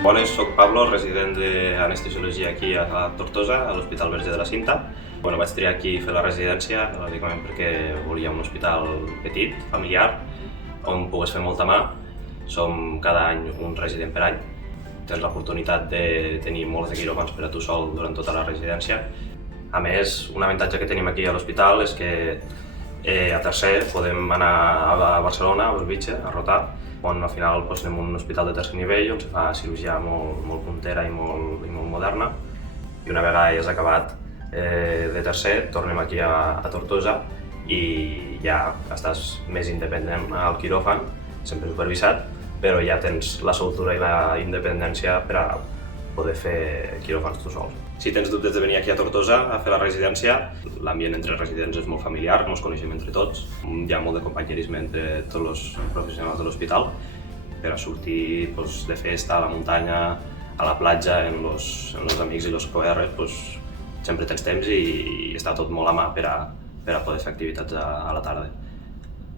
Bones, soc Pablo, resident d'anestesiologia aquí a Tortosa, a l'Hospital Verge de la Cinta. Vaig triar aquí fer la residència, bàsicament perquè volia un hospital petit, familiar, on pogués fer molta mà. Som cada any un resident per any. Tens l'oportunitat de tenir molts de quiròfans per a tu sol durant tota la residència. A més, un avantatge que tenim aquí a l'hospital és que a tercer podem anar a Barcelona, a Bellvitge, a rotar, on al final anem a un hospital de tercer nivell on se fa cirurgia molt puntera i molt moderna. I una vegada ja has acabat de tercer, tornem aquí a Tortosa i ja estàs més independent al quiròfan, sempre supervisat, però ja tens la soltura i la independència per a poder fer quiròfans tu sol. Si tens dubtes de venir aquí a Tortosa a fer la residència, l'ambient entre residents és molt familiar, ens coneixem entre tots. Hi ha molt de companyerisme entre tots els professionals de l'hospital per a sortir de festa a la muntanya, a la platja, amb els amics i els QR, sempre tens temps i està tot molt a mà per a poder fer activitats a la tarda.